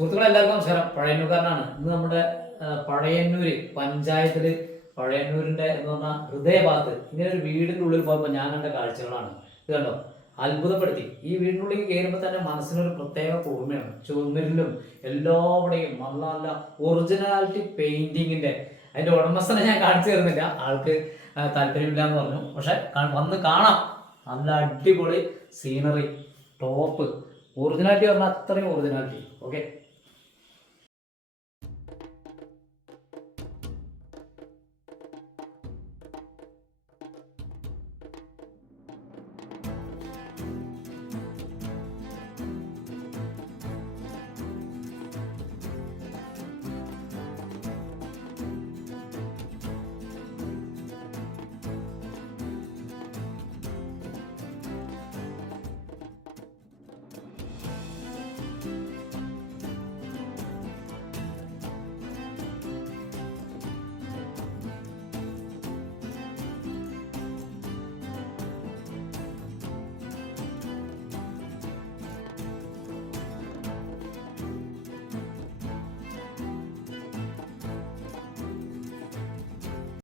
സുഹൃത്തുക്കളെ എല്ലാവർക്കും നമസ്കാരം. പഴയന്നൂർക്കാരനാണ്. ഇന്ന് നമ്മുടെ പഴയന്നൂര് പഞ്ചായത്തില് പഴയന്നൂരിന്റെ എന്ന് പറഞ്ഞാൽ ഹൃദയഭാഗത്ത് ഇങ്ങനെ ഒരു വീടിന്റെ ഉള്ളിൽ പോയപ്പോൾ ഞാൻ കണ്ട കാഴ്ചകളാണ്. ഇത് കണ്ടോ, അത്ഭുതപ്പെടുത്തി. ഈ വീടിനുള്ളിൽ കയറുമ്പോൾ തന്നെ മനസ്സിനൊരു പ്രത്യേക ഓർമ്മയാണ്. ചുവന്നിലും എല്ലാവിടെയും നല്ല നല്ല ഒറിജിനാലിറ്റി പെയിന്റിങ്ങിന്റെ. അതിന്റെ ഉടമസ്ഥനെ ഞാൻ കാണിച്ചു തരുന്നില്ല, ആൾക്ക് താല്പര്യമില്ല എന്ന് പറഞ്ഞു. പക്ഷെ വന്ന് കാണാം. നല്ല അടിപൊളി സീനറി, ടോപ്പ് ഒറിജിനാലിറ്റി പറഞ്ഞാൽ അത്രയും ഒറിജിനാലിറ്റി. ഓക്കെ.